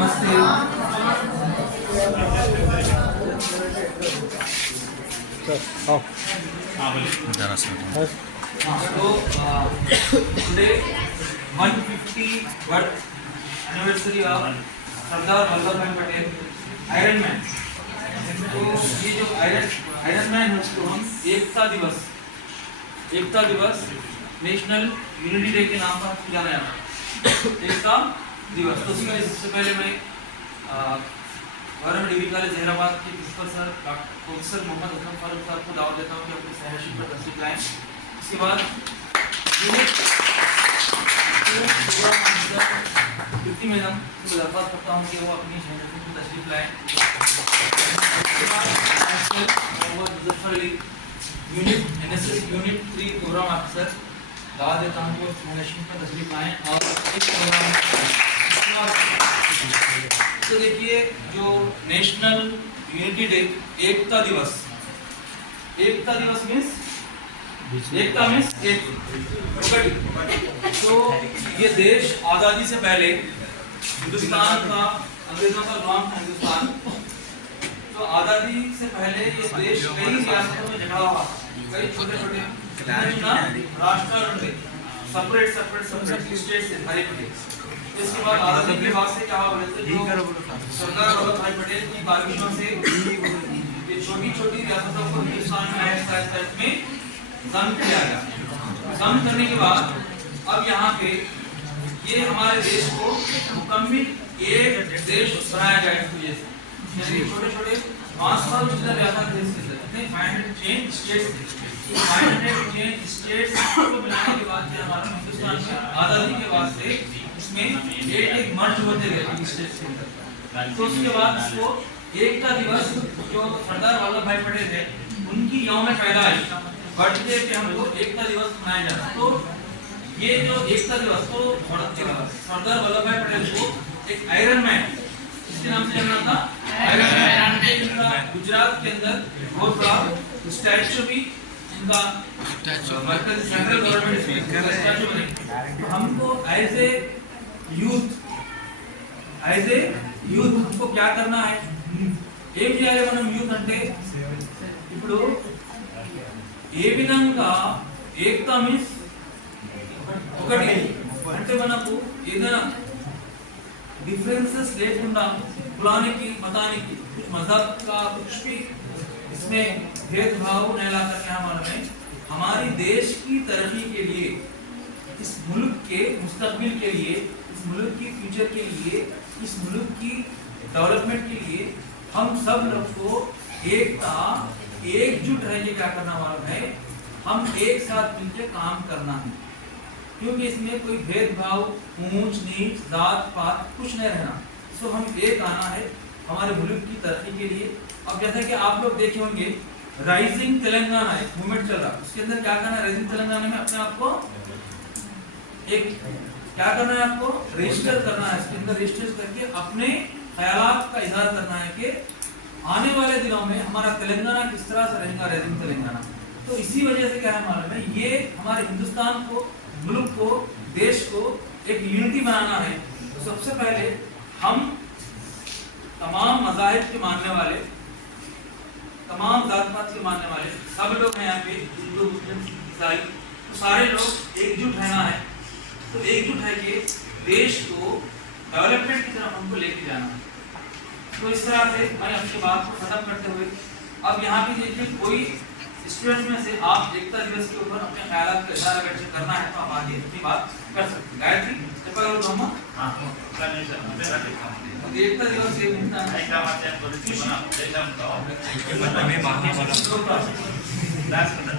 नमस्ते। Today 150 birth anniversary of Sardar Vallabh Bhai Patel iron man. तो ये जो आयरन मैन है उसको हम एकता दिवस नेशनल यूनिटी डे के नाम पर जाना जाता है। एकता दिवस। तो उसके लिए सबसे पहले मैं गवर्नमेंट डिग्री कॉलेज हैदराबाद के principal sir professor Mohammed Aslam Farooq साहब को दावत देता हूँ कि अपनी सहर्षित पर तशरीफ लाएं। उसके बाद कीर्ति मैडम को दरख्वास्त करता हूँ कि वो अपनी सहर्षित पर तशरीफ लाएं। Unit NSS unit 3 program officer दावत देता हूँ कि वो सहर्षित पर तशरीफ लाएं। और इस प्रोग्राम तो देखिए जो नेशनल यूनिटी डे एकता दिवस मीन्स एकता मीन्स एक। तो ये देश आज़ादी से पहले हिंदुस्तान का अंग्रेजों का गुलाम था हिंदुस्तान। तो आज़ादी से पहले ये देश कई रियासतों में झगड़ा हुआ, कई छोटे छोटे राष्ट्र सेपरेट स्टेट से भारी पड़े। इसके बाद आज़ादी के बाद से क्या हुआ बोले तो सरदार वल्लभ भाई पटेल की बारगशों से ये छोटी छोटी रियासतों को हिंदुस्तान में आहिस्ता में जंग किया गया। जंग करने के बाद अब यहाँ पे ये हमारे देश को मुकम्मल एक देश बनाया गया इस वजह से। यानी छोटे छोटे 500 जितने रियासत देश के अंदर 510 स्टेट्स को मिलाने के बाद हमारा हिंदुस्तान की आज़ादी के बाद से इसमें एक मर्ज होते गए स्टेट्स के अंदर। तो उसके बाद इसको एकता दिवस जो सरदार वल्लभ भाई पटेल है उनकी यौम पैदाइश बर्थडे पे हमको एकता दिवस मनाया जाता है। तो ये जो एकता दिवस तो सरदार वल्लभ भाई पटेल को एक आयरन मैन इसके नाम से जाना था। आयरन मैन गुजरात के अंदर बहुत बड़ा स्टैचू भी इनका मरकजी सेंट्रल गवर्नमेंट स्टैचू बने। तो हमको एज ए यूथ हमको क्या करना है ఏం చేయాలి మనం యూత్ అంటే ఇప్పుడు ఏ విధంగా ఏకతా మీన్స్ ఒకటి అంటే మనకు ఏదైనా डिफरेंसेस लेకుండా कुलानिकी मतानिकी कुछ मजहब का कुछ भी इसमें भेदभाव नहीं ला करके हमारी देश की तरक्की के लिए इस मुल्क के मुस्तकबिल के लिए इस मुल्क की फ्यूचर के लिए इस मुल्क की डेवलपमेंट के लिए हम सब लोग को एकजुट रह के क्या करना मालूम है, हम एक साथ मिलकर काम करना है। क्योंकि इसमें कोई भेदभाव ऊंच नीच जात पात कुछ नहीं रहना। सो हम एक आना है हमारे मुल्क की तरक्की के लिए। अब जैसा कि आप लोग देखे होंगे राइजिंग तेलंगाना एक मूवमेंट चल रहा है, उसके अंदर क्या करना है राइजिंग तेलंगाना में अपने आप को एक क्या करना है आपको रजिस्टर करना है। इसके अंदर रजिस्टर करके अपने ख्यालात का इजहार करना है कि आने वाले दिनों में हमारा तेलंगाना किस तरह से रहेगा राइजिंग तेलंगाना। तो इसी वजह से क्या है मालूम है ये हमारे हिंदुस्तान को मुल्क को देश को एक यूनिटी बनाना है। तो सबसे पहले हम तमाम मज़ाहिब के मानने वाले तमाम जात पात के मानने वाले सब लोग हैं यहाँ पे हिंदू मुस्लिम ईसाई तो सारे लोग एकजुट रहना है। तो एकजुट है कि देश को डेवलपमेंट की तरफ हमको लेके जाना है। तो इस तरह से मैं अपनी बात को खत्म करते हुए अब यहाँ पे देखिए कोई स्टूडेंट में से आप एकता दिवस के ऊपर अपने ख्यालात का इशारा करके करना है तो आप आगे अपनी बात कर सकते हैं। गायत्री कृपया करो ब्रह्मा। हां एकता दिवस से मिलता है क्या बात है पॉलिसी बना देता हूं मतलब मैं बात नहीं बोला क्लास करता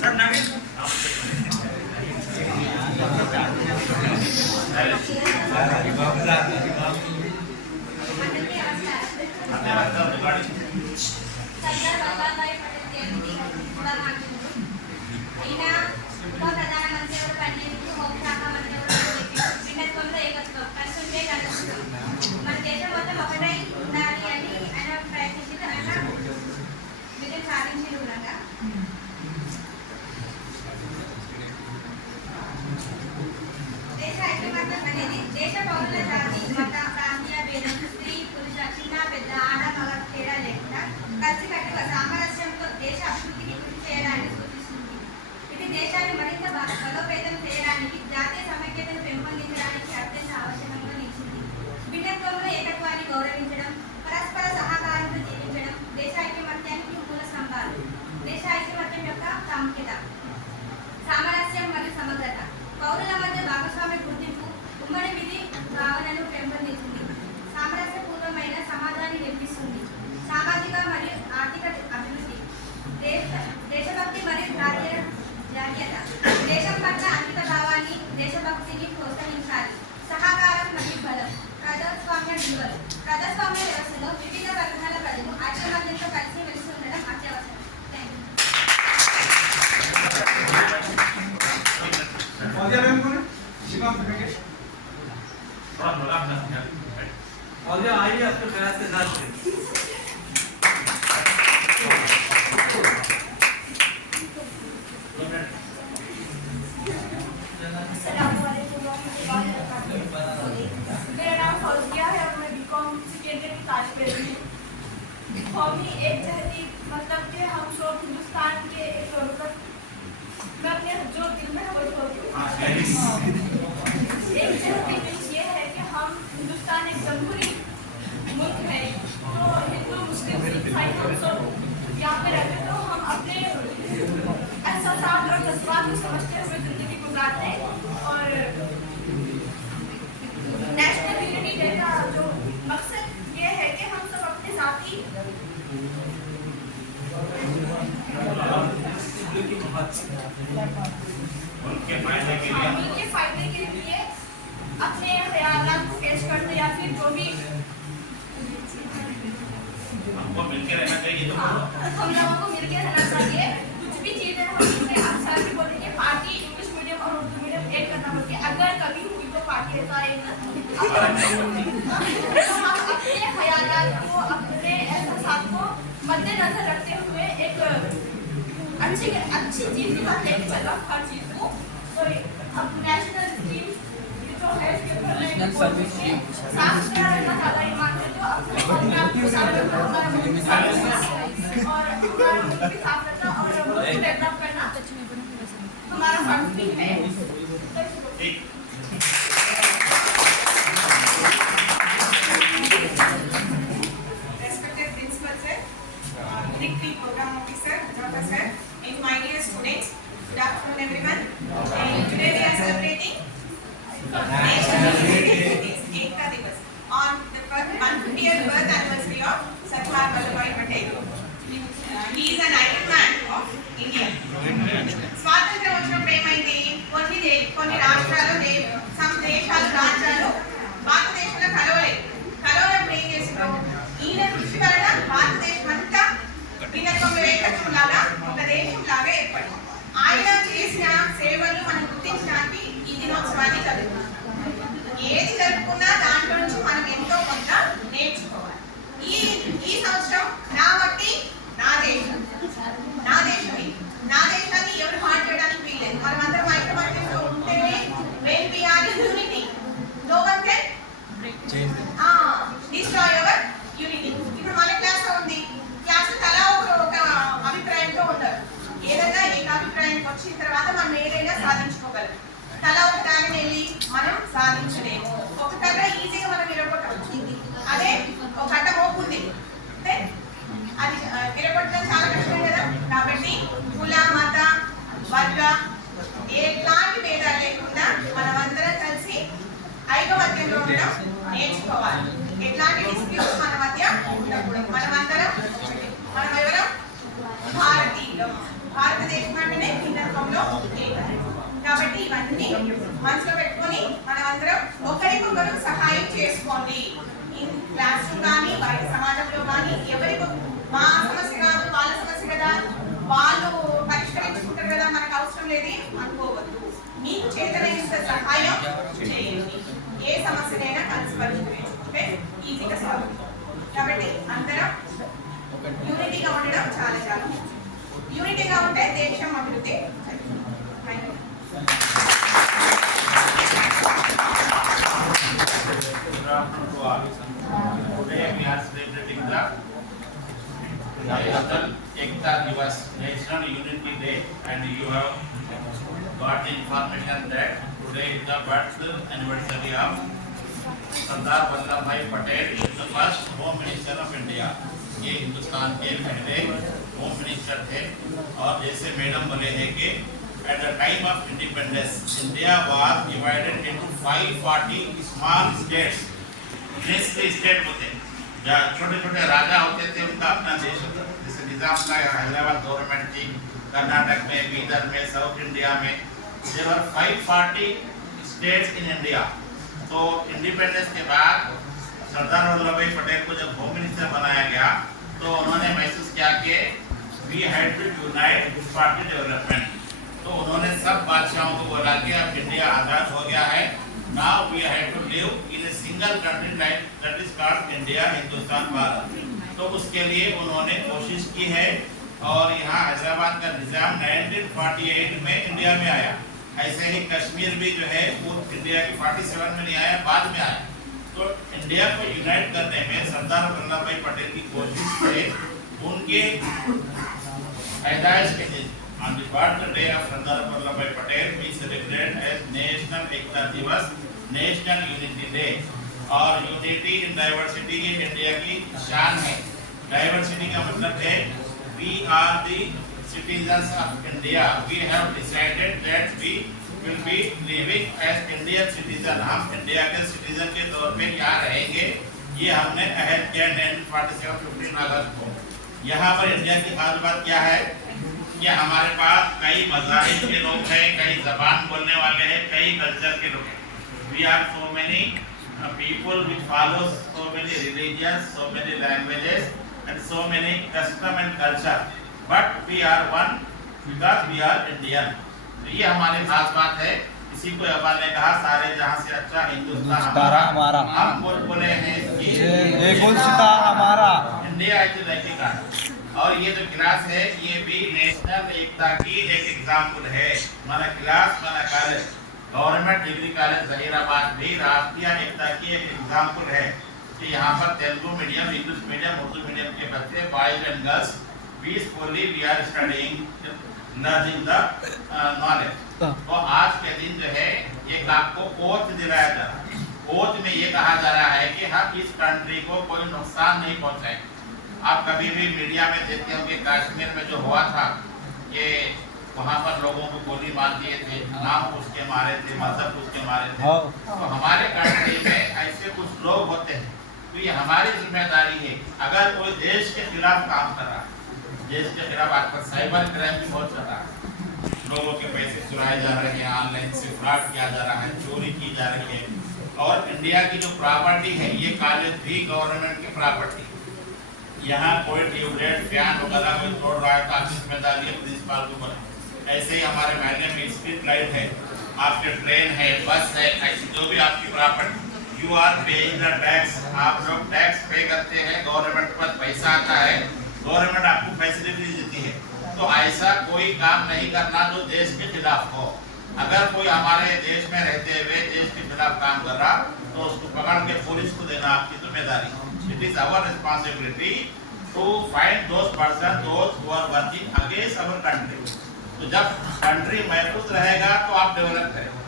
सर नवीन सरदार वल्लभभाई पटेल जयंती ఈయన ఉప ప్రధానమంత్రి ఎవరు పనిచేస్తూ హోంశాఖ మంత్రి ఎవరు భిన్నత్వంలో ఏకత్వం కలిసి కలుస్తుంది మన దేశం మొత్తం ఒకటై ఉండాలి అని ఆయన ప్రయత్నించి ఆయన విజయం సాధించిన కూడా ఐకమత్యం అనేది దేశ పౌరుల జాతి మత ప్రాంతీయ భేదం స్త్రీ పురుష చిన్న పెద్ద ఆడ మగ తేడా లేకుండా కలిసికట్టుగా సామరస్యంతో దేశ అభివృద్ధికి కృషి చేయడానికి సూచిస్తుంది. ఇది దేశాన్ని మరింత బలోపేతం చేయడానికి జాతీయ సమైక్యతను పెంపొందించడానికి అత్యంత ఆవశ్యకంగా నిలిచింది. భిన్నత్వంలో ఏకత్వాన్ని గౌరవించడం, పరస్పర సహకారంతో జీవించడం దేశ ఐకమత్యానికి మూల స్తంభాలు. దేశ ఐకమత్యం యొక్క ప్రాముఖ్యత సామరస్యం మరియు సమగ్రత, పౌరుల మధ్య భాగస్వామ్య గుర్తింపు, ఉమ్మడి విధి భావనను పెంపొందించింది, సామరస్యపూర్వమైన సమాజాన్ని నిర్మిస్తుంది, సామాజిక మరియు ఆర్థిక అభివృద్ధి, దేశభక్తి మరియు జాతీయత, దేశం పట్ల అంకిత భావాన్ని దేశభక్తిని ప్రోత్సహించాలి, సహకారం మరియు బలం, ప్రజాస్వామ్య విలువలు. ప్రజాస్వామ్య వ్యవస్థలో వివిధ వర్గాల ప్రజలు ఐకమత్యంతో కలిసి వెలిసి ఉండడం అత్యవసరం. और आइए आपके ख्याल से दर्ज मेरा नाम फौजिया है और मैं बीकॉम सेकेंड ईयर की तालिब इल्म हूँ। कौमी एक जहती मतलब कि हम सब हिंदुस्तान के एक मतलब मैं अपने जो दिल में है वो बोलती हूँ। एक जहती मीन्स ये है कि हम हिंदुस्तान एक जमहूरी मुल्क है, तो हिंदू मुस्लिम सिख ईसाई हम सब यहाँ पे रहते तो हम अपने एहसासात और जज्बात को समझते हुए जिंदगी गुजारते हैं। और नेशनल यूनिटी डे का जो मकसद ये है कि हम सब अपने साथी उनके फायदे के लिए अपने ख्यालात को पेश करते या फिर जो भी हमको मिलकर रहना चाहिए। तो हम लोगों को मिलकर रहना चाहिए। कुछ भी चीजें हम उनके अक्सर भी बोलेंगे पार्टी इंग्लिश मीडियम और उर्दू मीडियम एक करना पड़ती है, अगर कभी हुई तो पार्टी ऐसा एक हम अपने ख्यालात को अपने एहसासात को मद्देनजर रखते हुए एक अच्छी चीज की बात लेके चलो हर चीज को। तो अब नेशनल स्कीम जो है इसके ऊपर साफ सुथरा रहना ज़्यादा ईमान है, तो अपने आप को साफ रखना और साफ रखना और डेवलप करना हमारा फर्ज भी है। Respected principal sir, district program officer, Dr. sir, and my dear students, good afternoon everyone. And today we are celebrating National Ekta Divas on the 150th birth anniversary of Sardar Vallabhbhai Patel. He is an icon man of India. స్వాతంత్రం వచ్చినప్పుడు ఏమైంది, కొన్ని రాష్ట్రాలు దేశాలు రాజ్యాలు భారతదేశంలో కలవనప్పుడు ఏం చేసిండ్రు, ఈయన కృషి వలన భారతదేశం అంతా భిన్నత్వంలో ఏకత్వం లాగా ఒక దేశం లాగా ఏర్పడింది. ఆయన చేసిన సేవలు మనం గుర్తించడానికి ఈ దినోత్సవాన్ని జరుపుకుంటాం. ఏది జరుపుకున్నా దాంట్లో నుంచి మనం ఎంతో కొంత నేర్చుకోవాలి. ఈ సంవత్సరం నా మట్టి నా దేశం, నా దేశమే, నా దేశాన్ని ఎవరు మాట్లాడడానికి వీలేదు. మనమందరం ఐకమత్యంతో ఉంటేనే when we are in unity, no one can destroy our unity. ఇప్పుడు మన క్లాస్ ఉంది, క్లాస్ తలా ఒక అభిప్రాయంతో ఉంటారు. ఏదైనా ఏకాభిప్రాయానికి వచ్చిన తర్వాత మనం ఏదైనా సాధించుకోగలం. తలా ఒక దాన్ని వెళ్ళి మనం సాధించలేము. ఒక కర్ర ఈజీగా మనం విరగొట్టవచ్చు, అదే ఒక కట్ట మోపుంది అంటే అది విరగొట్టడం చాలా కష్టం కదా. కాబట్టి కుల మత వర్గ ఎట్లాంటి భేదాలు లేకుండా మనమందరం కలిసి ఐకమత్యంలో ఉండడం నేర్చుకోవాలి. ఎట్లాంటి డిస్ప్యూట్స్ మన మధ్య ఉండకూడదు. మనమందరం మనం ఎవరం భారతీయులం. భారతదేశం అంటేనే భిన్నత్వంలో ఏకత. కాబట్టి ఇవన్నీ మనసులో పెట్టుకొని మనమందరం ఒకరికొకరు సహాయం చేసుకోండి. క్లాస్ లో కానీ బయట సమాజంలో కానీ ఎవరికి మా సమస్య కాదు వాళ్ళ సమస్య కదా, వాళ్ళు పరిష్కరించుకుంటారు కదా, మనకు అవసరం లేదు అనుకోవద్దు. మీకు చేతనైనంత సహాయం చేయండి. ఏ సమస్యనైనా కలిసి పరిష్కరించుకుంటే ఈజీగా సాల్వ్ అవుతుంది. కాబట్టి అందరం యూనిటీగా ఉండడం చాలా చాలా ముఖ్యం. యూనిటీగా ఉంటే దేశం అభివృద్ధి. Thank you. that today is the birth anniversary of Sardar Vallabh Bhai Patel, the first home minister of India. ये हिंदुस्तान के पहले होम मिनिस्टर थे। और जैसे मैडम बोले हैं कि at the time of independence, India was divided into 540 small states। National state होते हैं, जहाँ छोटे-छोटे राजा होते थे, उनका अपना देश होता था। जैसे निजाम का हैदराबाद गवर्नमेंट थी, कर्नाटक में, बीदर में, साउथ इंडिया में, there were 540 states in India। तो इंडिपेंडेंस के बाद सरदार वल्लभ भाई पटेल को जब होम मिनिस्टर बनाया गया तो उन्होंने महसूस किया कि we had to unite for the development. तो उन्होंने सब बादशाहों को बोला कि अब इंडिया आजाद हो गया है, now we have to live in a single country like that is called India, Hindustan Bharat. तो उसके लिए उन्होंने कोशिश की है और यहाँ हैदराबाद का निजाम 1948 में इंडिया में आया। ऐसे ही कश्मीर भी जो है वो इंडिया के 47 में नहीं आया, बाद में आया। तो इंडिया को यूनाइट करने में सरदार वल्लभ भाई पटेल की कोशिश से उनके पैदाइश के दिन on the birthday of Sardar Vallabh Bhai Patel we celebrate as national एकता दिवस, नेशनल यूनिटी डे। और यूनिटी इन डाइवर्सिटी ये इंडिया की शान है। डाइवर्सिटी का मतलब है we are the citizens of India, we have decided that we will be living as Indian citizen। हम इंडिया के सिटीजन के तौर पे यहाँ रहेंगे, ये हमने अहद किया 1947 15 अगस्त को। यहाँ पर इंडिया की खास बात क्या है कि हमारे पास कई मज़ाहिब के लोग हैं, कई ज़बान बोलने वाले हैं, कई कल्चर के लोग हैं। We are so many people which follow so many religions, so many languages and so many custom and culture, but we are one because we are Indian। तो ये हमारी खास बात है। इसी को अब्बास ने कहा सारे जहां से अच्छा हिंदुस्तान हमारा। हम बोले हैं कि हमारा India is like a garden. और ये जो क्लास है ये भी नेशनल एकता की एक एग्जाम्पल है। माना क्लास माना college, government degree college Zaheerabad भी राष्ट्रीय एकता की एक एग्जाम्पल है कि यहाँ पर Telugu medium, English medium, Urdu medium के बच्चे boys and girls peacefully we are studying learning the knowledge. तो आज के दिन जो है एक आपको ओथ दिलाया जा रहा है। ओथ में ये कहा जा रहा है कि हम इस कंट्री को कोई नुकसान नहीं पहुंचाएंगे। आप कभी भी मीडिया में देखते होंगे कश्मीर में जो हुआ था कि वहाँ पर लोगों को गोली मार दिए थे, नाम पूछ के मारे थे, मजहब पूछ के मारे थे। तो हमारे कंट्री में ऐसे कुछ लोग होते हैं, तो ये हमारी जिम्मेदारी है। अगर कोई देश के खिलाफ काम कर रहा है, देश के खिलाफ आजकल साइबर क्राइम भी बहुत चल रहा है, लोगों के पैसे चुराए जा रहे हैं, ऑनलाइन से फ्रॉड किया जा रहा है, चोरी की जा रही है। और इंडिया की जो प्रॉपर्टी है ये कॉलेज भी गवर्नमेंट की प्रॉपर्टी। यहाँ कोई ट्यूबलाइट, फैन वगैरह कोई तोड़ रहा है तो आपकी जिम्मेदारी है प्रिंसिपल के ऊपर। ऐसे ही हमारे महल्ले में स्ट्रीट लाइट है, आपके ट्रेन है, बस है, ऐसी जो भी आपकी property, you are paying the tax. आप लोग टैक्स पे करते हैं, गवर्नमेंट के पास पैसा आता है, गवर्नमेंट आपको फैसिलिटी देती है। तो ऐसा कोई काम नहीं करना जो देश के खिलाफ हो। अगर कोई हमारे देश में रहते हुए देश के खिलाफ काम कर रहा तो उसको पकड़ के पुलिस को देना आपकी जिम्मेदारी। It is our responsibility to find those person those who are working against our country. तो जब कंट्री महफूज रहेगा तो आप डेवलप करेंगे।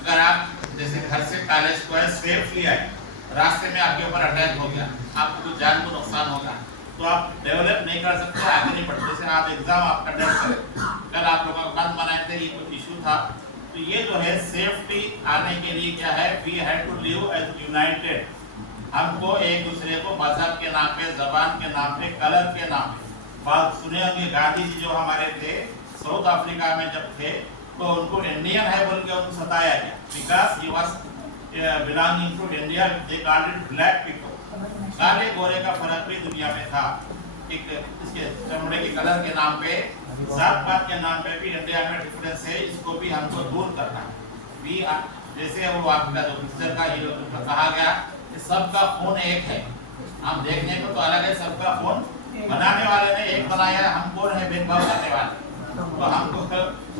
अगर आप जैसे घर से कॉलेज को सेफली आए, रास्ते में आपके ऊपर अटैक हो गया, आपको कुछ जान को नुकसान होगा, तो आप डेवलप नहीं कर सकते, आगे नहीं बढ़ सकते। आज एग्जाम आपका डर करें, कल आप लोगों का बंद बनाए थे, ये कुछ इशू था। तो ये जो है सेफ्टी आने के लिए क्या है, we have to live as united. हमको एक दूसरे को मजहब के नाम पे, जबान के नाम पे, कलर के नाम पे, बात सुने होंगे गांधी जी जो हमारे थे साउथ अफ्रीका में जब थे तो उनको इंडियन है बोल के उनको सताया गया, because he was belonging to India, they called it black people. काले गोरे का फर्क भी दुनिया में था, एक इसके चमड़े के कलर के नाम पे, जात पात के नाम पे भी इंडिया में डिफरेंस है, इसको भी हमको दूर करना है। भी जैसे वो आपका जो पिक्चर का हीरो कहा गया कि सबका खून एक है, हम देखने को तो अलग है, सबका खून बनाने वाले ने एक बनाया, हम कौन है भेदभाव करने वाले? तो हमको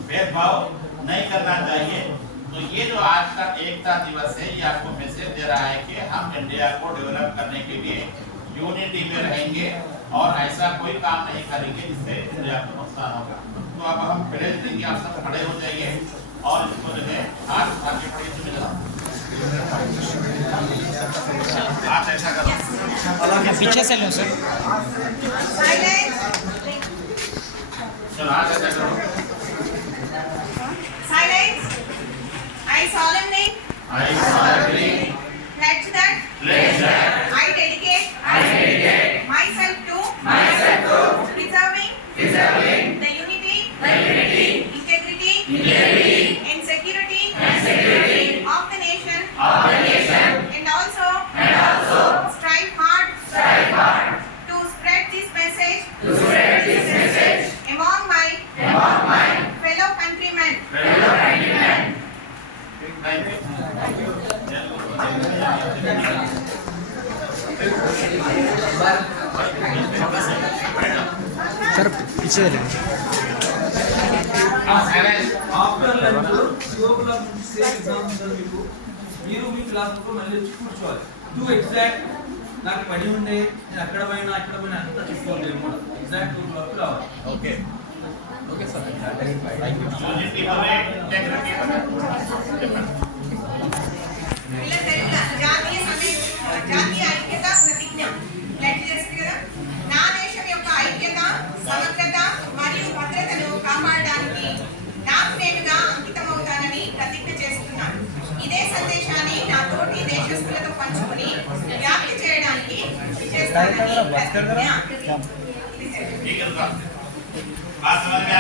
भेदभाव नहीं करना चाहिए। तो ये जो आज का एकता दिवस है ये आपको मैसेज दे रहा है कि हम इंडिया को डेवलप करने के लिए यूनिटी में रहेंगे और ऐसा कोई काम नहीं करेंगे जिससे इंडिया को नुकसान होगा। तो अब हम पहले देंगे, आप सब खड़े हो जाइए। और इसको जो है हाथ आगे पढ़िए तो मिलेगा। हाथ ऐसा करो। पीछे से लो सर। Silence. चलो हाथ ऐसा करो। Silence. I solemnly I solemnly pledge that I dedicate myself to preserving the unity, integrity, and security of the nation, and also strive hard to spread this message among my fellow countrymen. Sir पीछे ले लो। After lunch లోపల same exam ఉంటుంది మీకు మీరు మీ class లో మళ్ళీ వచ్చి కూర్చోవాలి టూ ఎగ్జాక్ట్ నాకు పని ఉండే నేను అక్కడ పోయినా అంతా చూసుకోలేదు కూడా ఎగ్జాక్ట్ 2 o'clock రావాలి ओके ओके सर यूनिटी बने इंटीग्रिटी बने జాతీయ ఐక్యత ప్రతిజ్ఞ ప్లెడ్జ్ చేస్తుంది కదా. నా దేశం యొక్క ఐక్యత, సమగ్రత మరియు భద్రతను కాపాడడానికి నాకు నేనుగా అంకితమవుతానని ప్రతిజ్ఞ చేస్తున్నాను. ఇదే సందేశాన్ని నా తోటి దేశస్తులతో పంచుకొని వ్యాప్తి చేయడానికి చేస్తానని ప్రతిజ్ఞ. ठीक है बात समझ में